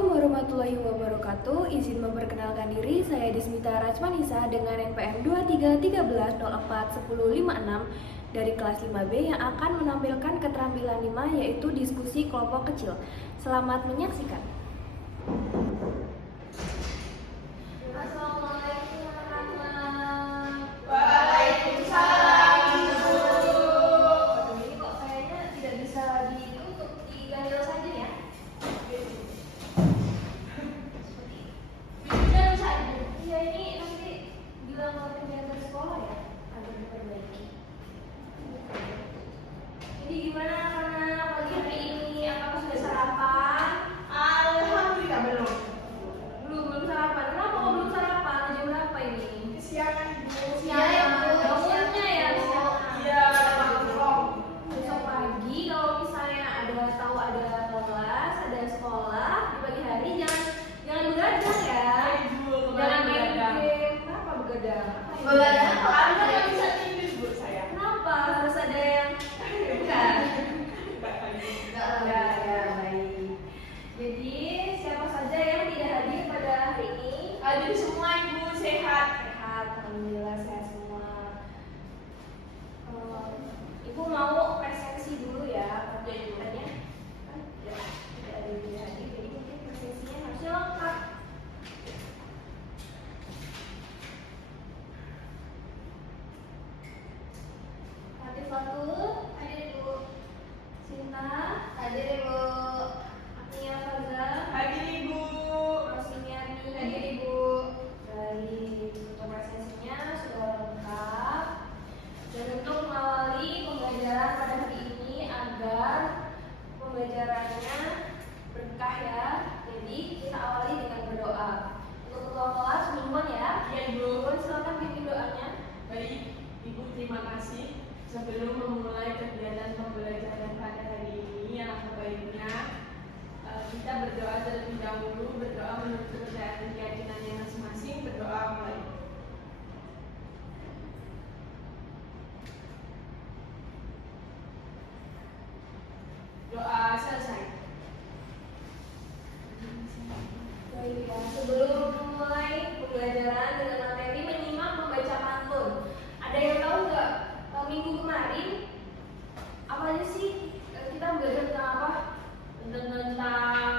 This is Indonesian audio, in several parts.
Assalamualaikum warahmatullahi wabarakatuh. Izin memperkenalkan diri, saya Desmita Rachmanisa dengan NPM 2313041056 dari kelas 5B yang akan menampilkan keterampilan 5 yaitu diskusi kelompok kecil. Selamat menyaksikan. Assalamualaikum warahmatullahi wabarakatuh. Waalaikumsalam. Aduh, ini kok kayaknya tidak bisa ditutup, diganjel saja ya. Tidak bisa aja. Iya, ini nanti bilang ke penjaga sekolah ya agar diperbaiki. Jadi gimana karena pagi hari ini? Apakah sudah sarapan? Alhamdulillah belum. Belum sarapan. Kenapa kok belum sarapan? Jam berapa ini? Kesiangan Bu. Siang, bangunnya ya siang. Iya, belum. Besok pagi kalau misalnya ada kelas, ada sekolah di pagi hari jangan begadang ya. Ibu Jangan kemarin main begadang. game. Kenapa begadang? Begadang Anda nggak bisa tidur Bu saya. Kenapa harus ada yang bukan? Nggak Enggak ya, baik. Jadi siapa saja yang tidak hadir pada hari ini? Hadir semua Ibu sehat. Sehat, alhamdulillah sehat semua. Ibu mau presensi dulu ya, Oke, Ibu. katanya kan tidak ada yang tidak hadir, jadi mungkin presensinya harusnya lengkap. Latif hadir Ibu. Sinta hadir Ibu. Agnia Faza Hadir Ibu. Rosiniani hadir Ibu. Baik, untuk presensinya sudah lengkap. Dan untuk mengawali pembelajaran pada hari ini agar pembelajarannya berkah ya. Jadi kita awali dengan berdoa. Untuk ketua kelas duluan ya. Iya Ibu. Duluan silakan pimpin doanya. Baik, Ibu terima kasih. Sebelum memulai kegiatan pembelajaran pada hari ini, yang baiknya kita berdoa terlebih dahulu, berdoa menurut kepercayaan dan keyakinannya masing-masing, berdoa mulai. Doa selesai. Baik ya, sebelum memulai pembelajaran dengan materi menyimak membaca pantun. Ada yang tahu nggak minggu kemarin apa aja sih kita belajar tentang apa? Tentang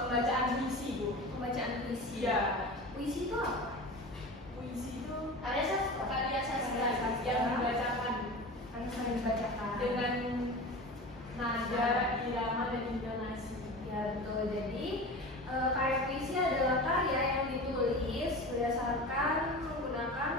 pembacaan puisi Bu. Pembacaan puisi. Iya. Puisi itu apa? Puisi itu Karya sastra. karya sastra yang dibacakan Kan sering dibacakan. dengan nada, irama, dan intonasi. Ya betul. Jadi karya puisi adalah karya yang ditulis berdasarkan menggunakan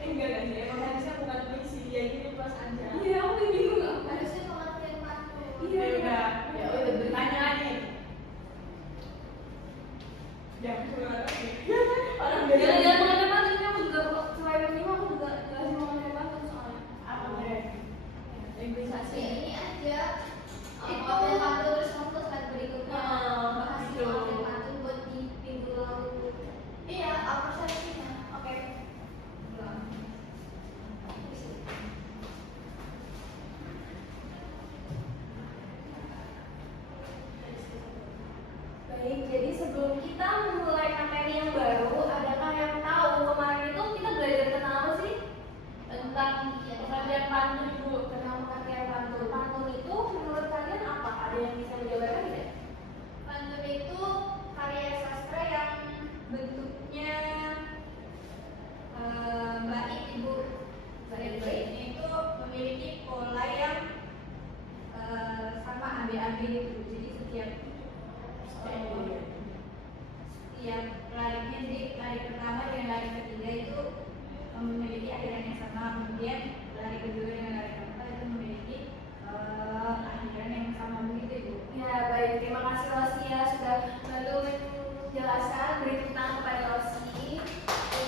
Enggak sih, emang harusnya bukan puisi, dia ini pas aja. Iya, aku bingung nggak? Harusnya pengertian pantun. Iya, udah. ya udah beri. Tanya lagi. Jangan keluar lagi. Orang beda. Jangan mengenai pantun, ini aku juga selain ini aku juga jelasin mengenai pantun soalnya. Apa deh? Improvisasi. Ya ini aja. Pengertian pantun terus kamu slide berikutnya bahas Betul. pengertian pantun buat di minggu lalu. Iya, apa sesinya? Oke. Baik, jadi sebelum kita memulai materi yang baru, adakah yang tahu kemarin itu kita belajar tentang apa sih? Tentang pengertian pantun Ibu, tentang pengertian pantun. Pantun itu menurut kalian apa? Ada yang bisa menjabarkan tidak? Pantun itu karya sastra yang bentuknya bait ibu. Baitnya itu memiliki pola yang sama AB-AB itu. Jadi setiap larinya, jadi lari pertama dan lari ketiga itu memiliki akhiran yang sama, kemudian lari kedua dan lari keempat itu memiliki akhiran yang sama, begitu Ibu. Ya baik, terima kasih Rosi ya sudah bantu menjelaskan, beri tepuk tangan kepada Rosi.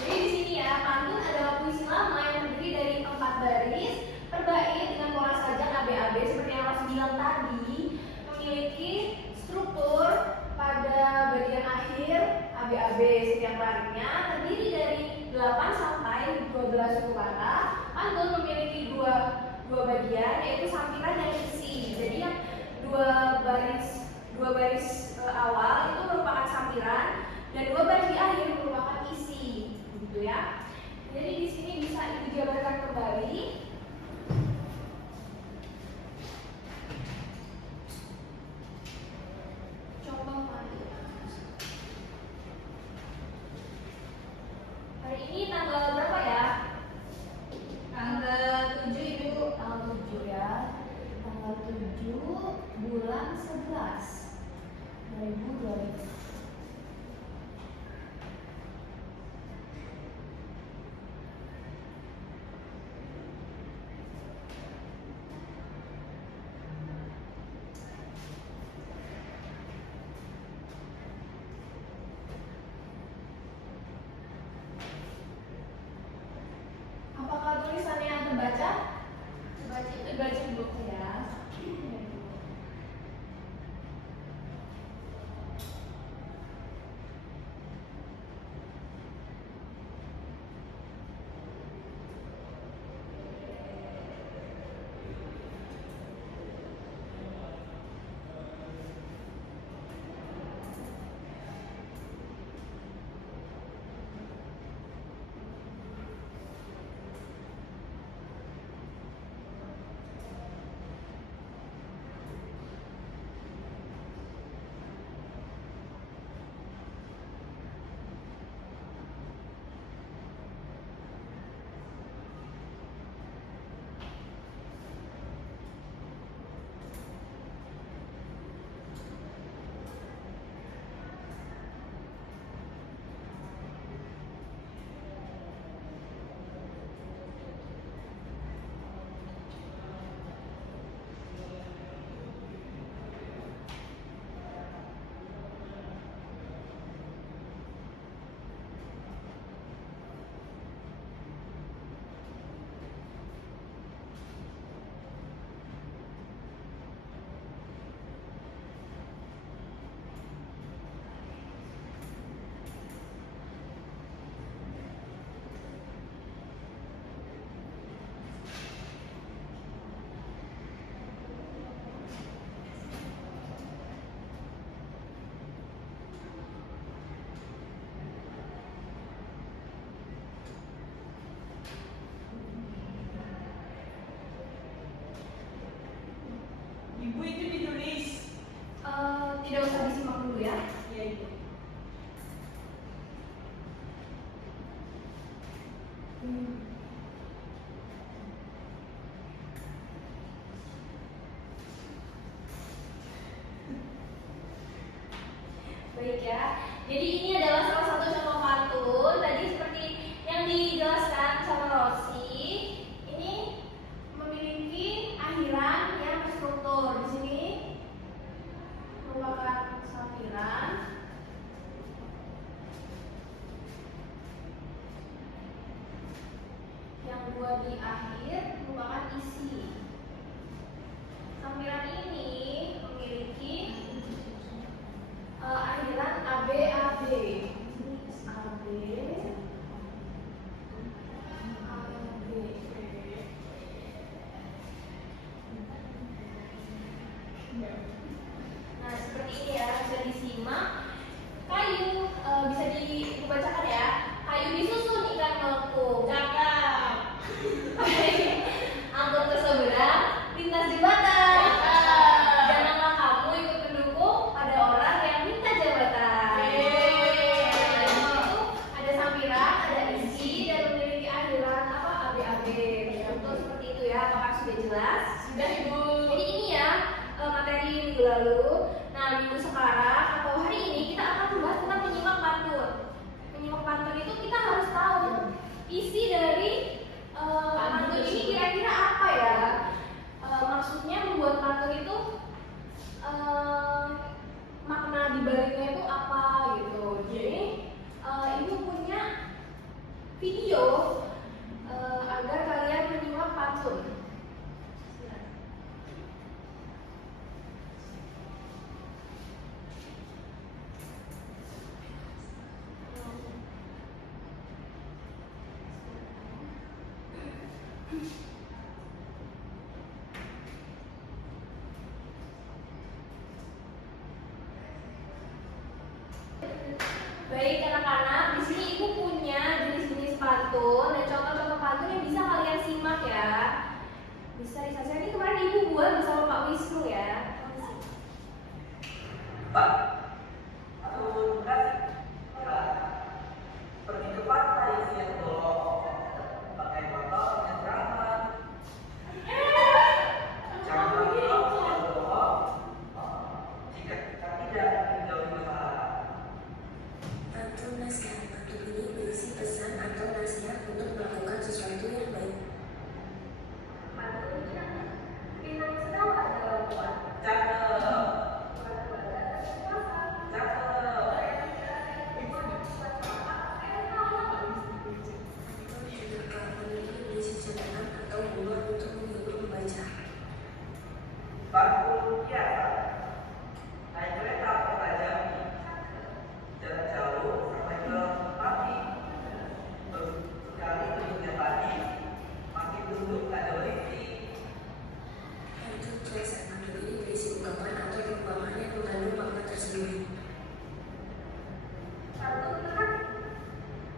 Jadi di sini ya, pantun adalah puisi lama yang terdiri dari 4 baris per bait dengan pola sajak ABAB seperti yang Rosi bilang tadi, memiliki struktur pada bagian akhir ABAB. Setiap barisnya terdiri dari 8 sampai 12 suku kata. Pantun memiliki 2 dua bagian, yaitu sampiran dan isi. Jadi yang dua baris awal itu merupakan sampiran dan dua baris di akhir merupakan isi, gitu ya. Jadi di sini bisa dijabarkan kembali. Coba mari. Hari ini tanggal berapa ya? Tanggal 7 Ibu. Tanggal 7 ya. Tanggal 7 bulan 11 2020. Apakah tulisannya terbaca? Terbaca Bu ya. Ibu itu ditulis. Tidak usah disimak dulu ya. Iya Ibu. Baik ya. Jadi ini adalah salah satu contoh pantun. Tadi seperti yang dijelaskan sama Rosi, ini memiliki akhiran yang terstruktur. Di sini merupakan sampiran. Yang dua di akhir merupakan isi. Sampiran ini memiliki akhiran AB AB. AB Nah, seperti ini ya, bisa disimak. Kayu bisa dibacakan ya. Kayu disusun ikan melengkung. Cakap. Angkut ke seberang, lintas jembatan. Janganlah kamu ikut mendukung ada orang yang minta jabatan. Nah, di situ ada sampiran, ada isi dan memiliki akhiran apa AB-AB. Contoh seperti itu ya. Apakah sudah jelas? Sudah Ibu. Jadi ini ya materi minggu lalu. Nah, minggu sekarang atau hari ini kita akan membahas tentang menyimak pantun. Menyimak pantun itu kita harus tahu isi dari pantun ini kira-kira apa ya? Maksudnya membuat pantun itu makna dibaliknya itu apa gitu. Jadi ibu punya video agar kalian menyimak pantun. pantun dan contoh-contoh pantun yang bisa kalian simak ya. Bisa disaksikan ini kemarin ibu buat bersama Pak Wisnu ya. Pak, aku kan pergi ke pantai siang bolong, pakai motor dengan ramah. Jangan bilang siang bolong, jika kita tidak menjauhi masalah. Pantun nasihat pantun ini berisi pesan atau nasihat untuk melakukan sesuatu yang baik. Pantunnya bintang senawar dalam buat. Cakep. Pantun juga memiliki berisi cadangan atau buah untuk menghibur membaca. Pantun biasa, naik kereta kota Jambi, jarak jauh sampai ke Pati. Sekali tujuannya pagi, makin duduk ada berisi. Pantun nasihat pantun ini berisi ungkapan atau perumpamaan yang mengandung makna tersendiri. Pantun kan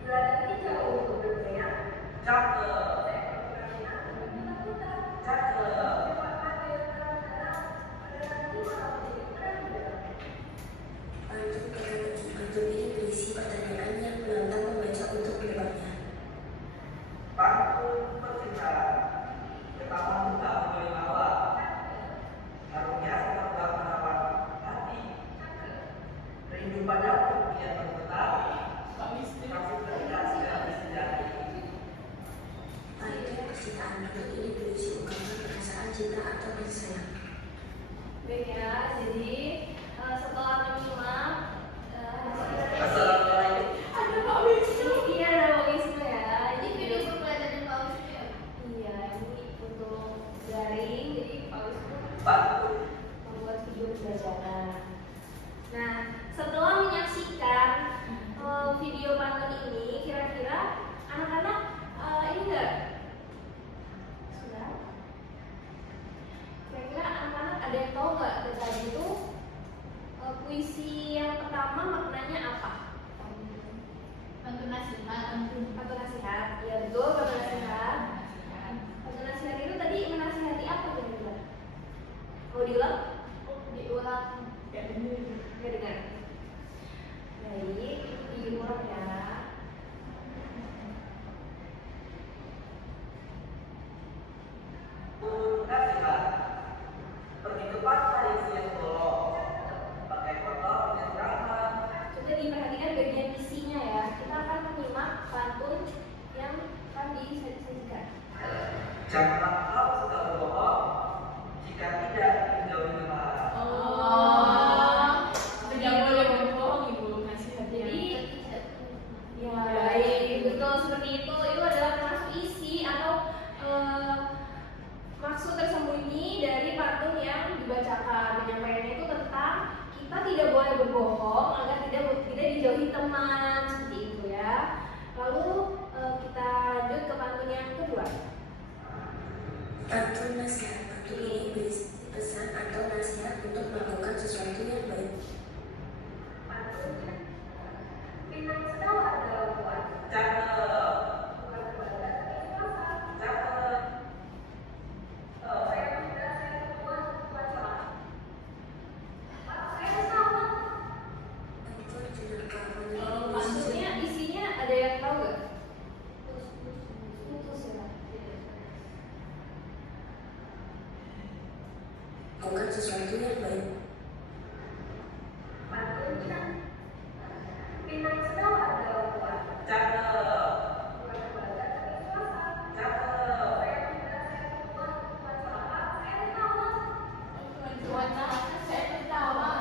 jalan ini jauh berbeda. Cakep, cakep. Pantun ini berisi pertanyaan yang menantang pembaca untuk menebaknya. Pantun percintaan, pertama buka boleh bawa, karunia tetap merawat hati, rindu padamu biar bertetap, Pak Wisnu. kasih tidak segera terjadi. Pantun percintaan pantun ini berisi ungkapan perasaan cinta atau kasih sayang. Baik ya, jadi setelah menyimak Assalamualaikum. Ada Pak Wisnu. iya ada Pak Wisnu ya. Ini video pembelajaran Pak Wisnu ya. Iya, ini untuk daring, jadi Pak Wisnu Pantun. membuat video pembelajaran. Nah, setelah menyaksikan video pantun ini, kira-kira anak-anak ini enggak? Sudah? Kira-kira anak-anak ada yang tahu nggak dari tadi itu puisi yang pertama maknanya apa? Pantun nasihat. Pantun nasihat, ya betul, pantun nasihat. Pantun nasihat itu tadi menasihati apa kira-kira? Mau diulang? Diulang. Gak dengar. Nggak dengar. Baik, diulang ya. Nasihat, pergi ke pantai siang bolong, pakai motor dengan ramah. Coba diperhatikan bagian isinya ya. Kita akan menyimak pantun yang akan disajikan. Janganlah kau suka berbohong, jika tidak menjauhi masalah. Oh. Tidak boleh berbohong Ibu nasihatnya. Jadi, ya baik, betul seperti itu. Itu adalah termasuk isi atau maksud tersembunyi dari pantun yang dibacakan. Penyampaiannya itu tentang kita tidak boleh berbohong agar tidak dijauhi teman, seperti itu ya. Lalu kita lanjut ke pantun yang kedua. Pantun nasihat pantun ini berisi pesan atau nasihat untuk melakukan sesuatu yang baik. Pantunnya bintang senawar dalam buat. Cakep, Bukan keluarga tapi pasar. cakep. Saya tidak saya buat celah. Saya sama. Pantun juga Kalau memiliki Pantunnya isinya ada yang tahu nggak? Putus ya. melakukan sesuatu yang baik. Pantunnya bintang senawar dalam buat. Cakep, Bukan keluarga tapi pasar. cakep. Saya tidak saya buat celah. Saya sama. Saya tertawa.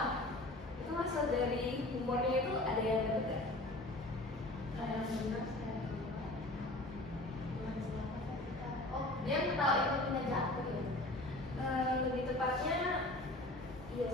Itu maksud dari humornya itu ada yang dapat nggak? Saya benar saya lupa. Oh, dia tahu itu punya jatuh ya. Lebih tepatnya, iya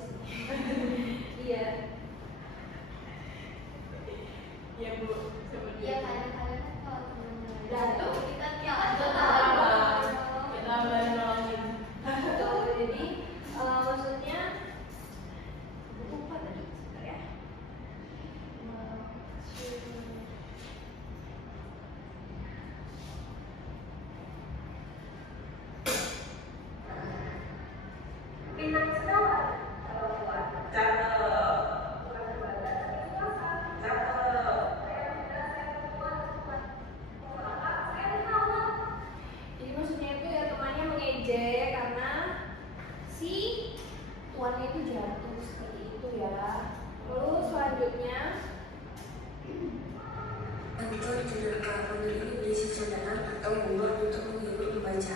atau buah untuk menghibur membaca.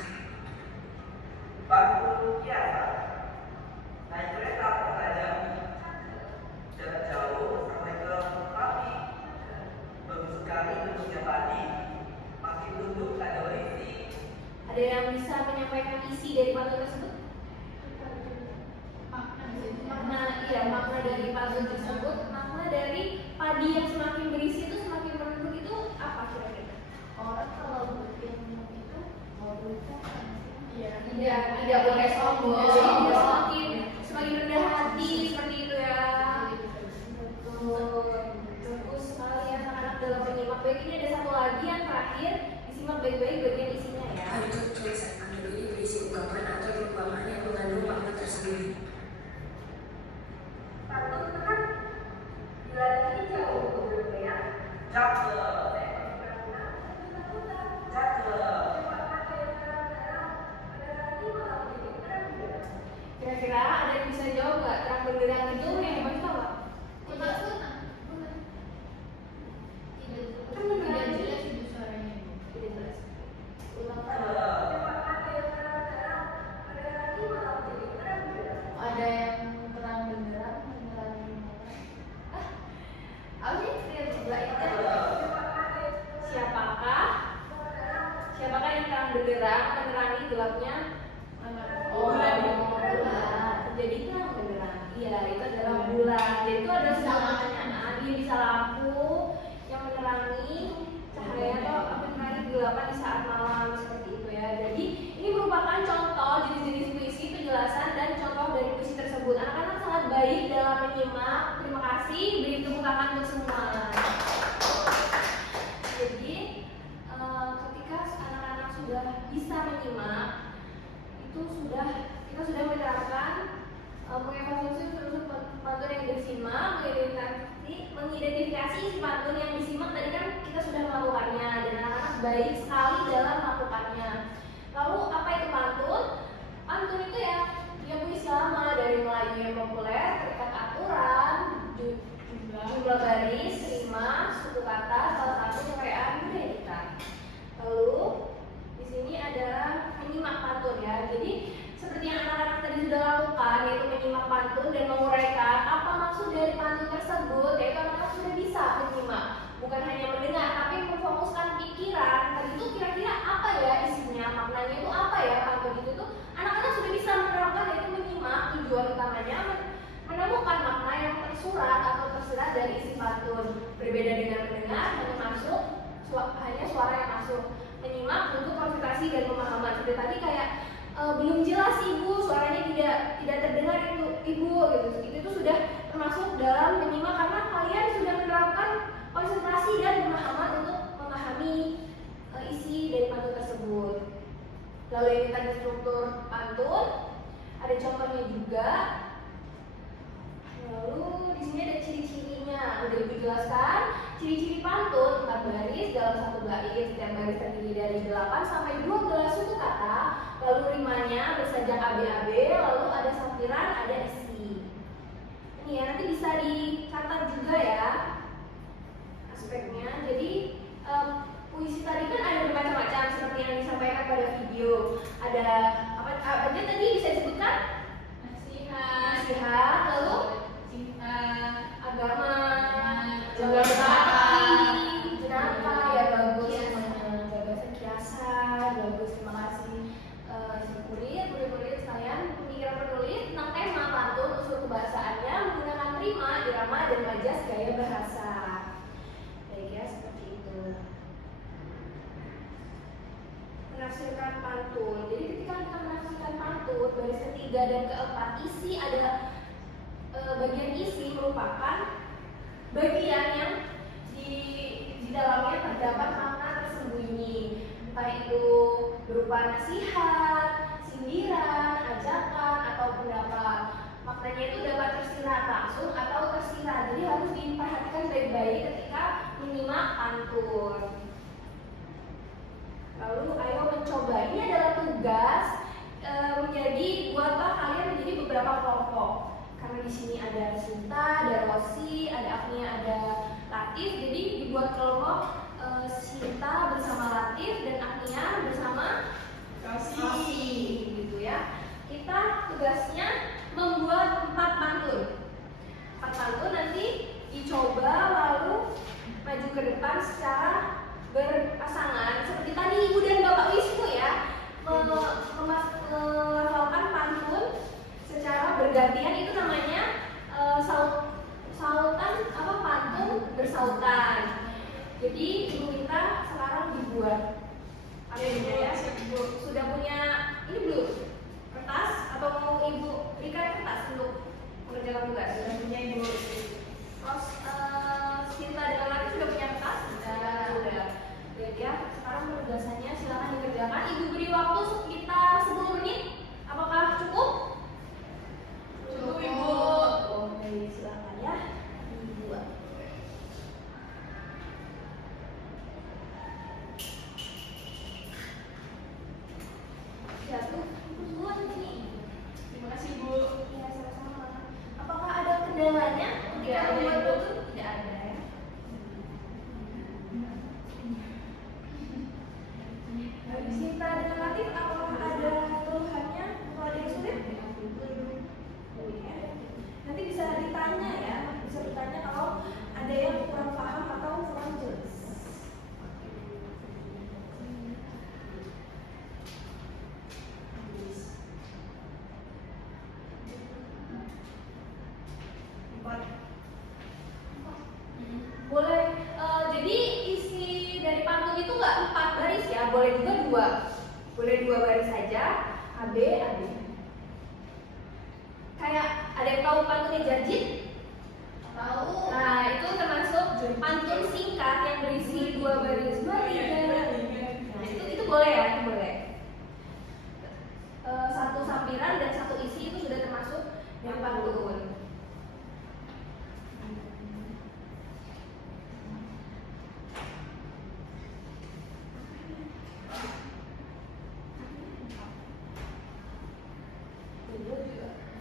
Bangku kiasan, naik kereta kota Jambi, jarak jauh sampai ke Papi. Bagus sekali bentuknya tadi, masih duduk ada berisi. Ada yang bisa menyampaikan isi dari pantun tersebut? Makna dari pantun tersebut, makna dari padi yang semakin berisi itu semakin menunduk itu apa kira-kira? Orang kalau bikin itu mau berita Tidak boleh sombong, semakin rendah hati seperti itu ya. Bagus sekali ya anak-anak dalam menyimak. Baik, ini ada satu lagi yang terakhir, disimak baik-baik bagian isinya ya. Pantun tulisan pantun ini berisi ungkapan atau perumpamaan yang mengandung makna tersendiri. Pantun kan dilatih jauh berbeda. Cakep. Kira-kira ada yang bisa jawab nggak? Terang benderang itu yang hebat itu apa? tidak jelas itu suaranya. Tidak jelas. Ada yang terang benderang menerangi Apa sih? Siapakah yang terang benderang menerangi gelapnya? bulan. Jadi terang benderang. Iya, itu adalah bulan. Jadi itu ada sebuah pertanyaan. Dia bisa lampu yang menerangi cahaya atau menerangi kegelapan di saat malam seperti itu ya. Jadi ini merupakan contoh jenis-jenis puisi, penjelasan dan contoh dari puisi tersebut. Anak-anak sangat baik dalam menyimak. Terima kasih. Beri tepuk tangan untuk semua. Jadi ketika anak-anak sudah bisa menyimak, itu kita sudah menerapkan mengevaluasi unsur pantun yang disimak, mengidentifikasi isi pantun yang disimak. Tadi kan kita sudah melakukannya dan anak-anak baik sekali dalam melakukannya. Lalu apa itu pantun? Pantun itu ya puisi lama dari Melayu yang populer, terikat aturan, jumlah baris, rima, suku kata, salah satu kekayaan budaya kita. Lalu di sini adalah menyimak pantun ya. Jadi seperti yang anak-anak tadi sudah lakukan, yaitu menyimak pantun dan menguraikan apa maksud dari pantun tersebut, yaitu anak-anak sudah bisa menyimak, bukan hanya mendengar, tapi memfokuskan pikiran. Tadi itu kira-kira apa ya isinya, maknanya itu apa ya pantun itu tuh, anak-anak sudah bisa menerapkan, yaitu menyimak. Tujuan utamanya menemukan makna yang tersurat atau tersirat dari isi pantun. Berbeda dengan mendengar, hanya suara yang masuk. Menyimak untuk konsentrasi dan pemahaman. Seperti tadi kayak belum jelas ibu, suaranya tidak terdengar itu ibu gitu. Itu sudah termasuk dalam menyimak karena kalian sudah menerapkan konsentrasi dan pemahaman untuk memahami isi dari pantun tersebut. Lalu ini tadi struktur pantun, ada contohnya juga. Lalu di sini ada ciri-cirinya, udah ibu jelaskan. Ciri-ciri pantun 4 baris dalam satu bait, setiap baris terdiri dari 8 sampai 12 suku kata. Lalu rimanya bersajak ABAB, lalu ada sampiran, ada isi. Ini ya nanti bisa dicatat juga ya aspeknya. Jadi puisi tadi kan ada bermacam-macam seperti yang disampaikan pada video. Ada apa aja tadi bisa disebutkan? Nasihat, lalu cinta, agama, jaga bakti, jenaka ya bagus, jaga sekiasan, bagus, terima kasih. Murid-murid sekalian, pemikiran penulis tentang tema pantun, unsur kebahasaannya menggunakan rima, irama, dan majas gaya bahasa. Baik ya, seperti itu. Menafsirkan pantun. Jadi ketika kita menafsirkan pantun, baris ketiga dan keempat isi ada bagian isi merupakan bagian yang di dalamnya terdapat makna tersembunyi, entah itu berupa nasihat, sindiran, ajakan, atau pendapat. Maknanya itu dapat tersirat langsung atau tersirat. Jadi harus diperhatikan baik-baik ketika menyimak pantun. Lalu ayo mencoba. Ini adalah tugas buatlah kalian menjadi beberapa kelompok. Karena di sini ada Sinta, ada Rosi, ada Agnia, ada Latif. Jadi dibuat kelompok Sinta bersama Latif dan Agnia bersama Rosi gitu ya. Kita tugasnya membuat 4 pantun. 4 pantun nanti dicoba lalu maju ke depan secara berpasangan seperti tadi Ibu dan Bapak Wisnu ya, melafalkan pantun secara bergantian, itu namanya sautan apa, pantun bersautan. Jadi Ibu minta sekarang dibuat. Ada ya, sudah punya ini belum? Kertas atau mau Ibu berikan kertas untuk mengerjakan tugas? Sudah punya Ibu. Terus Sinta dengan Latif sudah punya kertas? Sudah. Baik ya, sekarang penugasannya silakan dikerjakan. Ibu beri waktu sekitar 10 menit. Apakah cukup? Cukup, Ibu. Oke, silakan ya. Dibuat. Jatuh, buat ini. Terima kasih, Bu. Ya, sama-sama. Apakah ada kendalanya? Tidak ada, Membuat Ibu. pantun? Tidak ada ya. Bagi Sinta dengan Latif, apakah ada keluhannya? Kalau ada yang sulit? Ya. Nanti bisa ditanya ya, bisa ditanya kalau ada yang kurang paham atau kurang jelas. Boleh, jadi isi dari pantun itu nggak 4 baris ya, boleh juga 2. Boleh 2 baris saja, AB, AB. Kayak ada yang tahu pantunnya Jarjit? Tahu. Nah, itu termasuk pantun singkat yang berisi 2 baris. Nah, itu boleh ya, itu boleh. 1 sampiran dan 1 isi itu sudah termasuk yang pantun.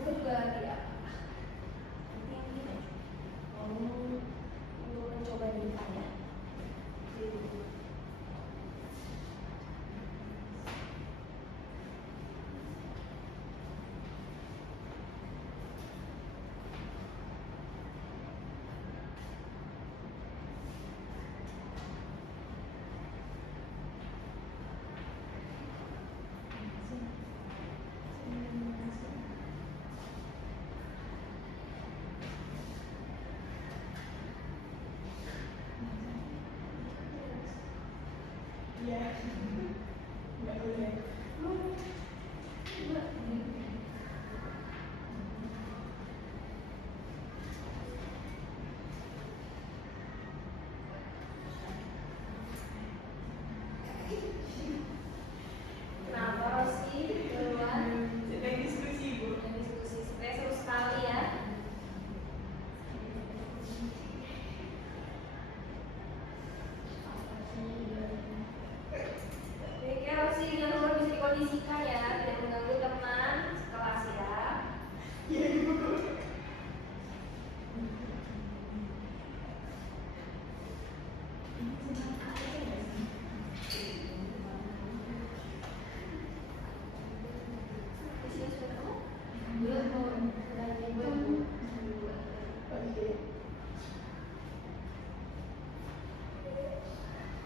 Gue juga tidak. Untuk mencoba ditanya. Iya. Nggak boleh. Kenapa Rosi duluan? Sedang diskusi, Bu. Dan diskusi supaya seru sekali ya. Baik ya Rosi, yang nomor bisa dikondisikan ya, tidak mengganggu teman sekelas ya. Iya, Ibu. Isinya sudah kamu? Belum. Sudah dibuat. Oke.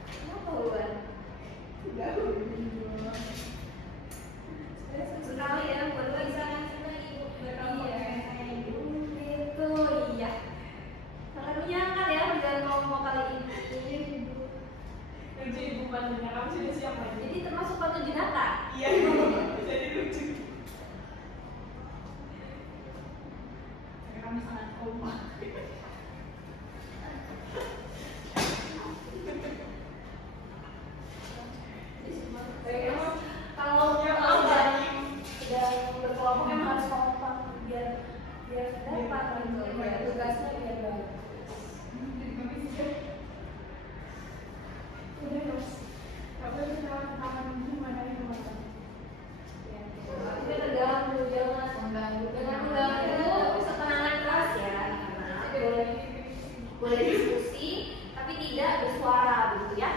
Kenapa Luan? Udah. Sekali ya, buat bisa itu iya. Sangat menyenangkan ya perjalanan kelompok kali ini. Lucu, Ibu, pantunnya kamu sudah siap lagi? Jadi termasuk pantun jenaka. Iya, Ibu. Jadi lucu. Kami sangat kompak. Kalau sedang berkelompok emang harus kompak biar dapat gitu ya, tugasnya biar bagus. Udah, Mas. Kamu bisa tangan gimana ini, Mas? Ya, itu terganggu, jangan mengganggu ketenangan kelas ya. Boleh diskusi tapi tidak bersuara gitu ya.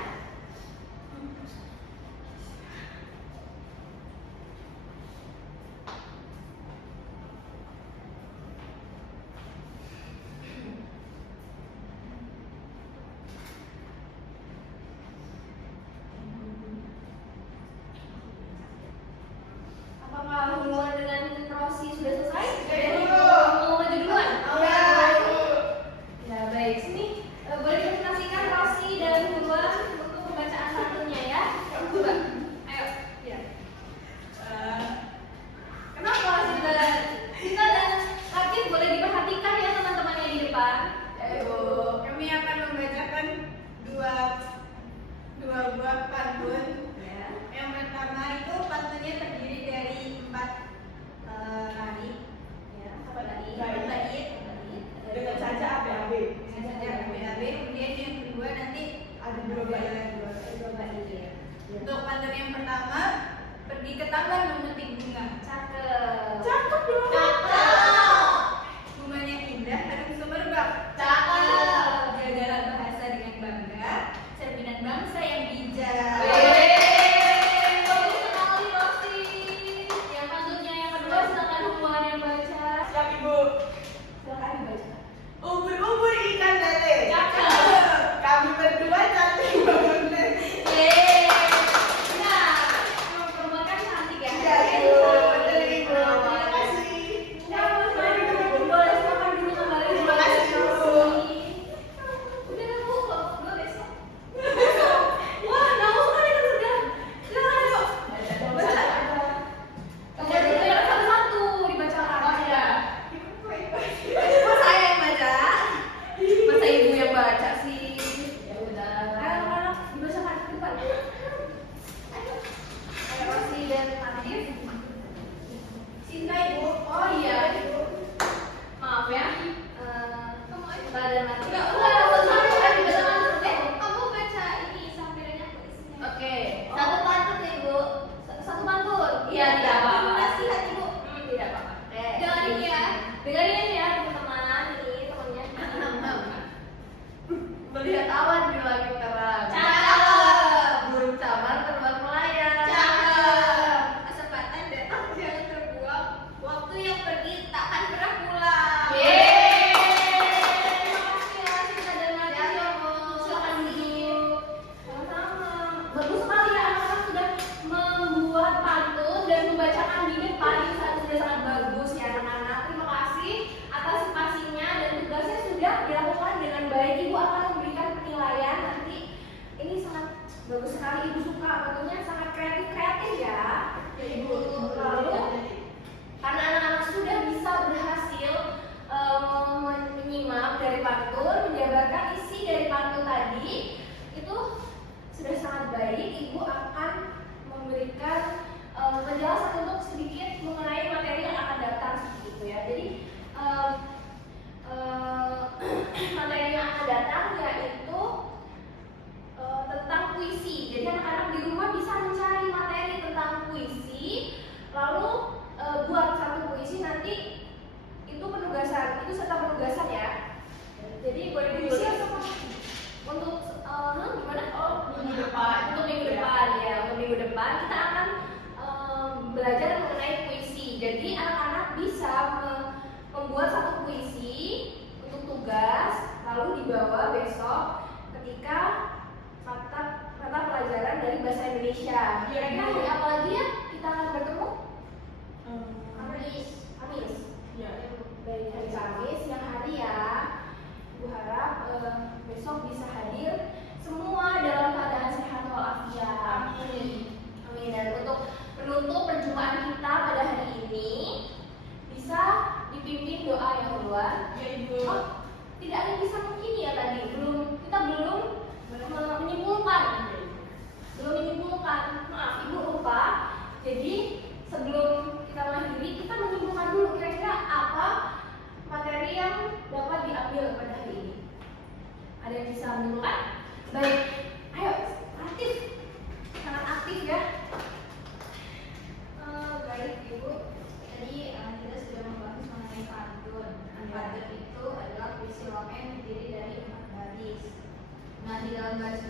pantun, menjabarkan isi dari pantun tadi itu sudah sangat baik. Ibu akan memberikan penjelasan untuk sedikit mengenai materi yang akan datang seperti itu ya. Jadi materi yang akan datang yaitu tentang puisi. Jadi anak-anak di rumah bisa mencari materi tentang puisi, lalu buat satu puisi nanti itu penugasan, itu serta penugasan ya. Jadi boleh puisi atau untuk gimana? Minggu depan. Untuk minggu depan ya, untuk minggu depan kita akan belajar mengenai puisi. Jadi anak-anak bisa membuat satu puisi untuk tugas, lalu dibawa besok ketika mata pelajaran dari bahasa Indonesia. Kira-kira hari apa lagi ya kita akan bertemu? Kamis. Ya. Dari hari Kamis yang hari ya. Ibu harap besok bisa hadir semua dalam keadaan sehat walafiat. Amin. Amin. Dan untuk penutup perjumpaan kita pada hari ini bisa dipimpin doa yang keluar. Ya Ibu. Oh, tidak ada yang bisa mengini ya tadi. Kita belum menyimpulkan. Maaf, Ibu lupa. Jadi sebelum kita mengakhiri, kita menyimpulkan dulu kira-kira apa materi yang dapat diambil pada hari ini. Ada yang bisa menyimpulkan? Baik, ayo aktif, sangat aktif ya. Baik Ibu. Tadi kita sudah membahas mengenai pantun. Pantun itu adalah puisi lama yang terdiri dari 4 baris. Nah, di dalam baris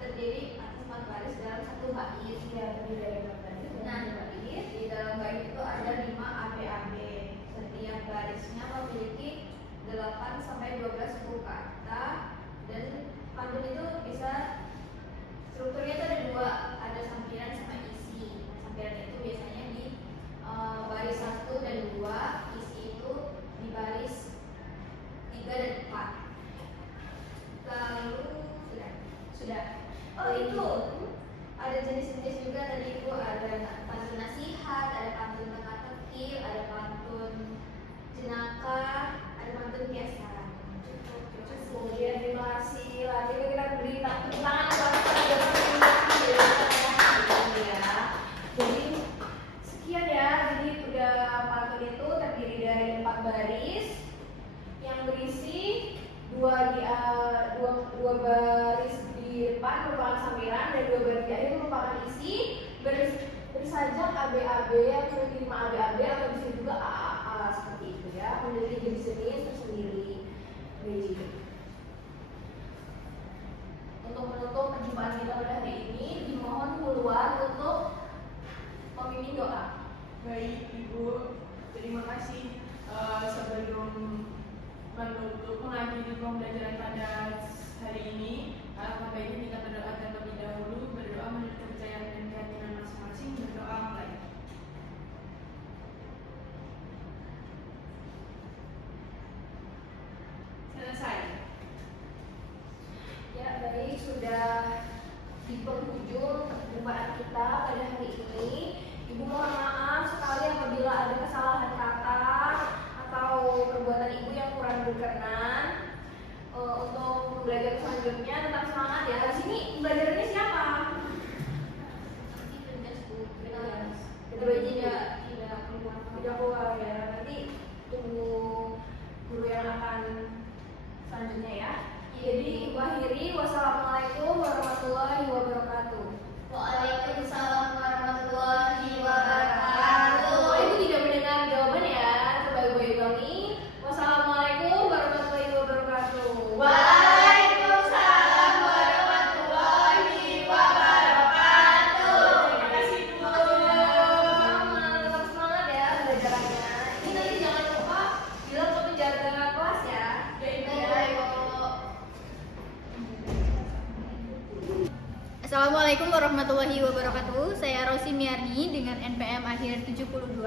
terdiri atas 4 baris dalam satu bait. Ya, terdiri dari 4 baris. Nah, di dalam bait itu ada 5 ABAB. Setiap barisnya memiliki 8 sampai 12 buku kata, dan pantun itu bisa strukturnya itu ada 2, ada sampiran sama isi. Nah, sampiran itu biasanya di baris 1 dan 2, isi itu di baris 3 dan 4. Lalu sudah. Oh, itu ada jenis-jenis juga tadi Ibu, ada pantun nasihat, ada pantun teka-teki, ada pantun jenaka, ada pantun biasa. Kemudian terima kasih. Lagi kita beri tepuk tangan buat ya. Jadi sekian ya. Jadi udah pantun itu terdiri dari 4 baris yang berisi 2 baris di depan merupakan sampiran dan 2 baris di akhir merupakan isi. Bersajak ABAB atau 5 ABAB atau bisa juga AAA seperti itu ya. Menjadi jenis-jenis tersendiri. Untuk menutup perjumpaan kita pada hari ini, dimohon keluar untuk memimpin doa. Baik Ibu, terima kasih. Sebelum menutup mengakhiri pembelajaran pada hari ini, alangkah baiknya kita berdoa terlebih dahulu. Berdoa menurut kepercayaan dan keyakinan masing-masing. Berdoa mulai. Selesai. Ya, baik, sudah di penghujung perjumpaan kita pada hari ini. Ibu mohon maaf sekali apabila ada kesalahan kata atau perbuatan Ibu yang kurang berkenan. Untuk belajar selanjutnya tetap semangat ya. Di sini belajarnya siapa? Tidak keluar ya. Nanti tunggu guru yang akan selanjutnya ya. Jadi Ibu akhiri. Wassalamualaikum warahmatullahi wabarakatuh. Waalaikumsalam warahmatullahi wabarakatuh. Oh, Ibu tidak mendengar jawaban ya. Coba Ibu ulangi. Wassalamualaikum warahmatullahi wabarakatuh. Waalaikumsalam warahmatullahi wabarakatuh. Terima kasih Bu. Tetap semangat ya belajarannya. Ini nanti jangan lupa bilang ke penjaga kelas ya. Assalamualaikum warahmatullahi wabarakatuh. Saya Rosi Miarni dengan NPM akhir 72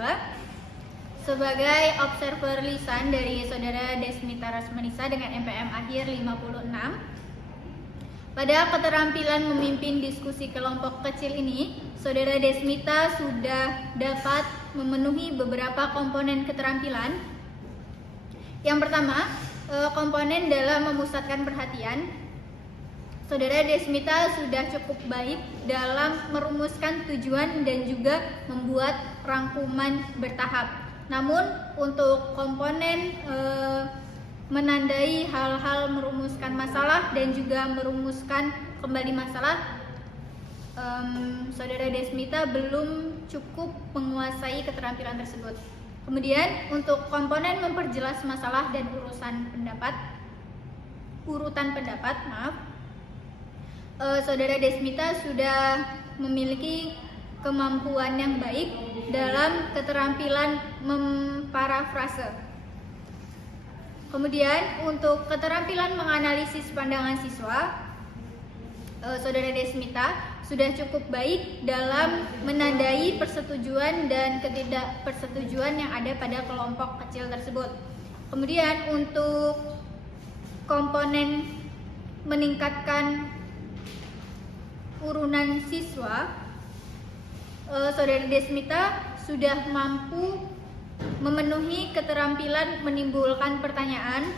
sebagai observer lisan dari Saudara Desmita Rasmanisa dengan NPM akhir 56. Pada keterampilan memimpin diskusi kelompok kecil ini, Saudara Desmita sudah dapat memenuhi beberapa komponen keterampilan. Yang pertama, komponen dalam memusatkan perhatian, Saudara Desmita sudah cukup baik dalam merumuskan tujuan dan juga membuat rangkuman bertahap. Namun untuk komponen menandai hal-hal merumuskan masalah dan juga merumuskan kembali masalah, Saudara Desmita belum cukup menguasai keterampilan tersebut. Kemudian untuk komponen memperjelas masalah dan urutan pendapat, Saudara Desmita sudah memiliki kemampuan yang baik dalam keterampilan memparafrase. Kemudian untuk keterampilan menganalisis pandangan siswa, Saudara Desmita sudah cukup baik dalam menandai persetujuan dan ketidakpersetujuan yang ada pada kelompok kecil tersebut. Kemudian untuk komponen meningkatkan urunan siswa, Saudara Desmita sudah mampu memenuhi keterampilan menimbulkan pertanyaan,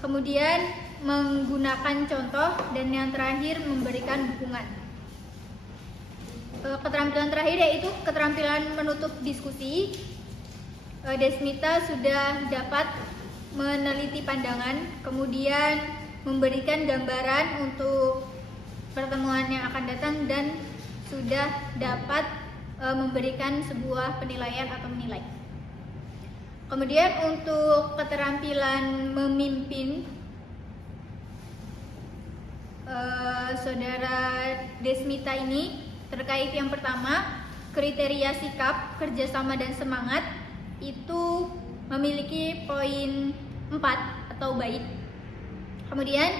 kemudian menggunakan contoh, dan yang terakhir memberikan dukungan. Keterampilan terakhir yaitu keterampilan menutup diskusi. Desmita sudah dapat meneliti pandangan, kemudian memberikan gambaran untuk pertemuan yang akan datang, dan sudah dapat memberikan sebuah penilaian atau menilai. Kemudian untuk keterampilan memimpin, Saudara Desmita ini terkait yang pertama, kriteria sikap, kerjasama, dan semangat itu memiliki poin 4 atau baik. Kemudian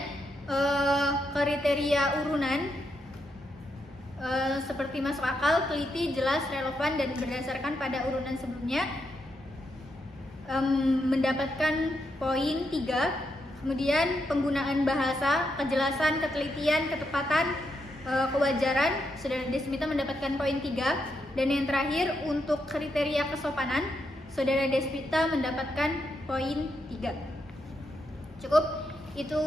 kriteria urunan seperti masuk akal, teliti, jelas, relevan, dan berdasarkan pada urunan sebelumnya mendapatkan poin 3. Kemudian penggunaan bahasa, kejelasan, ketelitian, ketepatan, kewajaran, Saudara Desmita mendapatkan poin 3. Dan yang terakhir untuk kriteria kesopanan, Saudara Desmita mendapatkan poin 3. Cukup, itu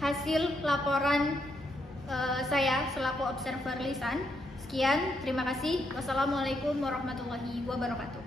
hasil laporan saya selaku observer lisan. Sekian, terima kasih. Wassalamualaikum warahmatullahi wabarakatuh.